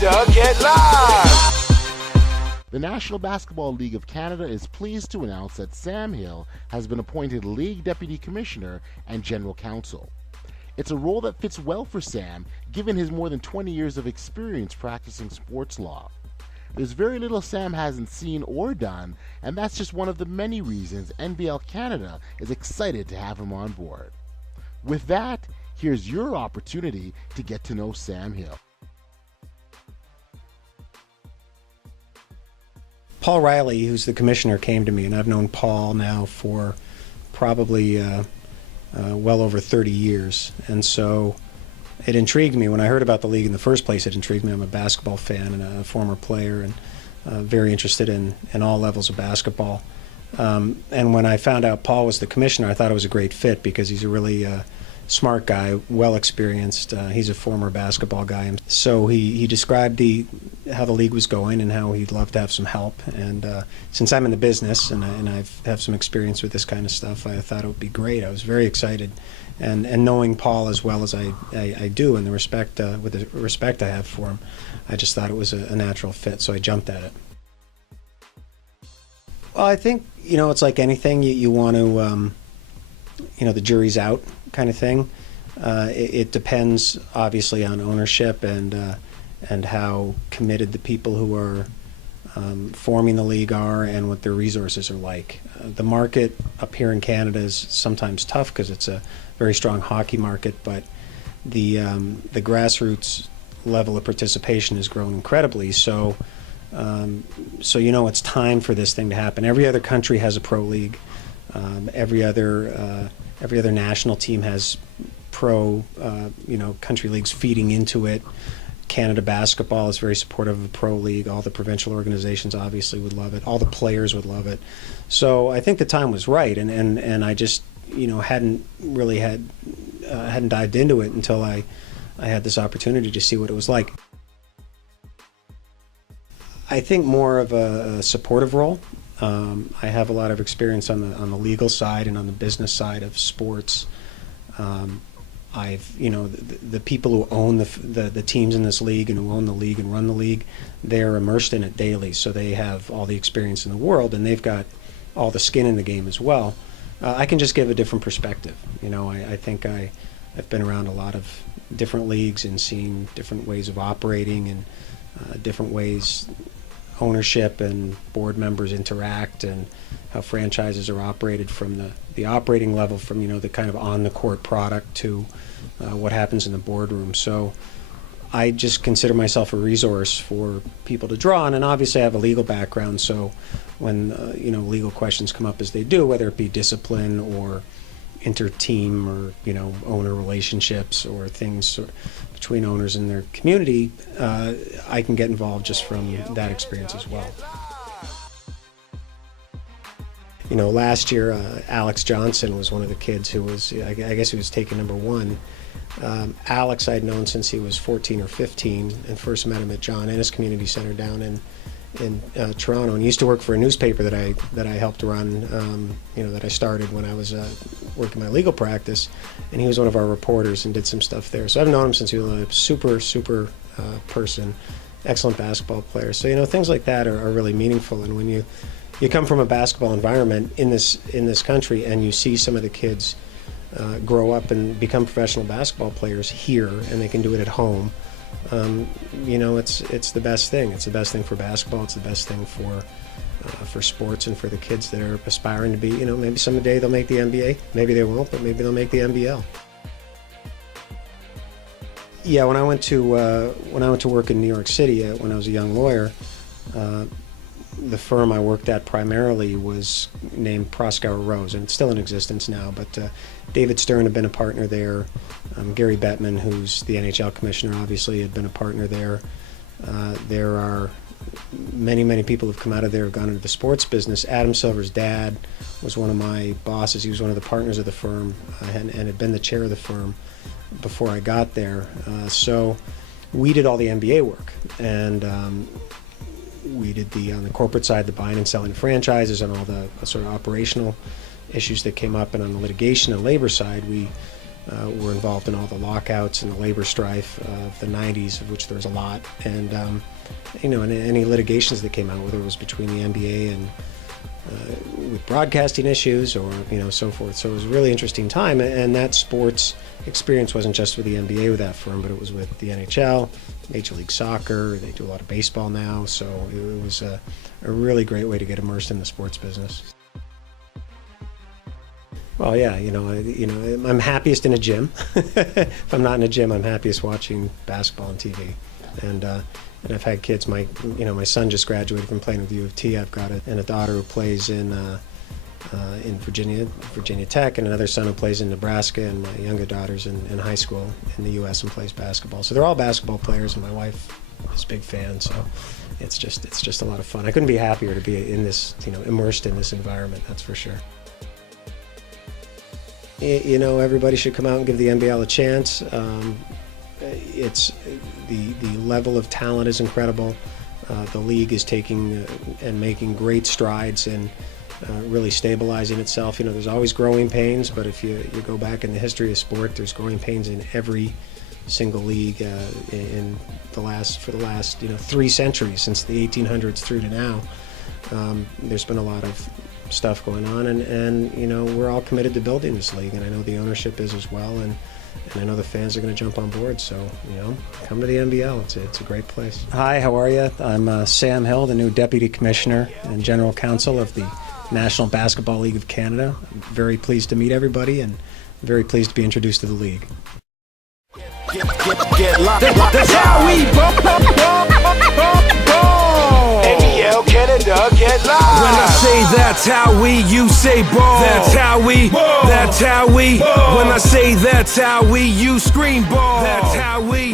Duck It Live! The National Basketball League of Canada is pleased to announce that Sam Hill has been appointed League Deputy Commissioner and General Counsel. It's a role that fits well for Sam, given his more than 20 years of experience practicing sports law. There's very little Sam hasn't seen or done, and that's just one of the many reasons NBL Canada is excited to have him on board. With that, here's your opportunity to get to know Sam Hill. Paul Riley, who's the commissioner, came to me, and I've known Paul now for probably well over 30 years. And so it intrigued me. When I heard about the league in the first place, it intrigued me. I'm a basketball fan and a former player, and very interested in all levels of basketball. And when I found out Paul was the commissioner, I thought it was a great fit because he's a really smart guy, well experienced. He's a former basketball guy. So he described how the league was going and how he'd love to have some help. And since I'm in the business and I have some experience with this kind of stuff, I thought it would be great. I was very excited. And knowing Paul as well as I do, and with the respect I have for him, I just thought it was a natural fit, so I jumped at it. Well, I think, it's like anything. You want to, the jury's out kind of thing. It depends, obviously, on ownership and how committed the people who are forming the league are and what their resources are like. The market up here in Canada is sometimes tough because it's a very strong hockey market, but the grassroots level of participation has grown incredibly. So it's time for this thing to happen. Every other country has a pro league. Every other national team has pro, country leagues feeding into it. Canada Basketball is very supportive of the pro league. All the provincial organizations obviously would love it. All the players would love it. So I think the time was right, and I just hadn't dived into it until I had this opportunity to see what it was like. I think more of a supportive role. I have a lot of experience on the legal side and on the business side of sports. The people who own the teams in this league and who own the league and run the league, they're immersed in it daily, so they have all the experience in the world, and they've got all the skin in the game as well. I can just give a different perspective. I think I've been around a lot of different leagues and seen different ways of operating and different ways ownership and board members interact, and how franchises are operated from the operating level, from the kind of on the court product to what happens in the boardroom. So I just consider myself a resource for people to draw on, and obviously I have a legal background, so when legal questions come up, as they do, whether it be discipline or inter-team or owner relationships or things between owners and their community, I can get involved just from that experience as well. Last year, Alex Johnson was one of the kids who was, I guess he was taken number one. Alex I'd known since he was 14 or 15, and first met him at John Ennis Community Center down in Toronto, and he used to work for a newspaper that I helped run, that I started when I was working my legal practice, and he was one of our reporters and did some stuff there. So I've known him since he was a super person, excellent basketball player. So things like that are really meaningful, and when you come from a basketball environment in this country and you see some of the kids grow up and become professional basketball players here, and they can do it at home. It's the best thing. It's the best thing for basketball. It's the best thing for sports and for the kids that are aspiring to be. Maybe someday they'll make the NBA. Maybe they won't, but maybe they'll make the NBL. Yeah, when I went to work in New York City when I was a young lawyer, the firm I worked at primarily was named Proskauer Rose, and it's still in existence now, but David Stern had been a partner there. Gary Bettman, who's the NHL commissioner, obviously had been a partner there. There are many people who've come out of there, have gone into the sports business. Adam Silver's dad was one of my bosses. He was one of the partners of the firm and had been the chair of the firm before I got there. So we did all the NBA work, and we did on the corporate side, the buying and selling of franchises and all the sort of operational issues that came up, and on the litigation and labor side, we were involved in all the lockouts and the labor strife of the 90s, of which there was a lot, and and any litigations that came out, whether it was between the NBA and with broadcasting issues or so forth. So it was a really interesting time, and that sports experience wasn't just with the NBA with that firm, but it was with the NHL, Major League Soccer. They do a lot of baseball now, so it was a really great way to get immersed in the sports business. Well, yeah, I'm happiest in a gym. If I'm not in a gym, I'm happiest watching basketball on TV. And I've had kids. My son just graduated from playing with U of T. I've got a daughter who plays in Virginia Tech, and another son who plays in Nebraska, and my younger daughter's in high school in the U.S. and plays basketball. So they're all basketball players, and my wife is a big fan. So it's just a lot of fun. I couldn't be happier to be in this, immersed in this environment. That's for sure. Everybody should come out and give the NBL a chance. It's the level of talent is incredible. The league is taking and making great strides in really stabilizing itself. There's always growing pains, but if you go back in the history of sport, there's growing pains in every single league for the last 3 centuries, since the 1800s through to now. There's been a lot of stuff going on, and we're all committed to building this league, and I know the ownership is as well, and I know the fans are going to jump on board. So come to the NBL. It's a great place. Hi, how are you? I'm Sam Hill, the new Deputy Commissioner and General Counsel of the National Basketball League of Canada. I'm very pleased to meet everybody, and very pleased to be introduced to the league. That's how we NBL Canada, get live. When I say that's how we, you say ball. That's how we, that's how we. When I say that's how we, you scream ball. That's how we.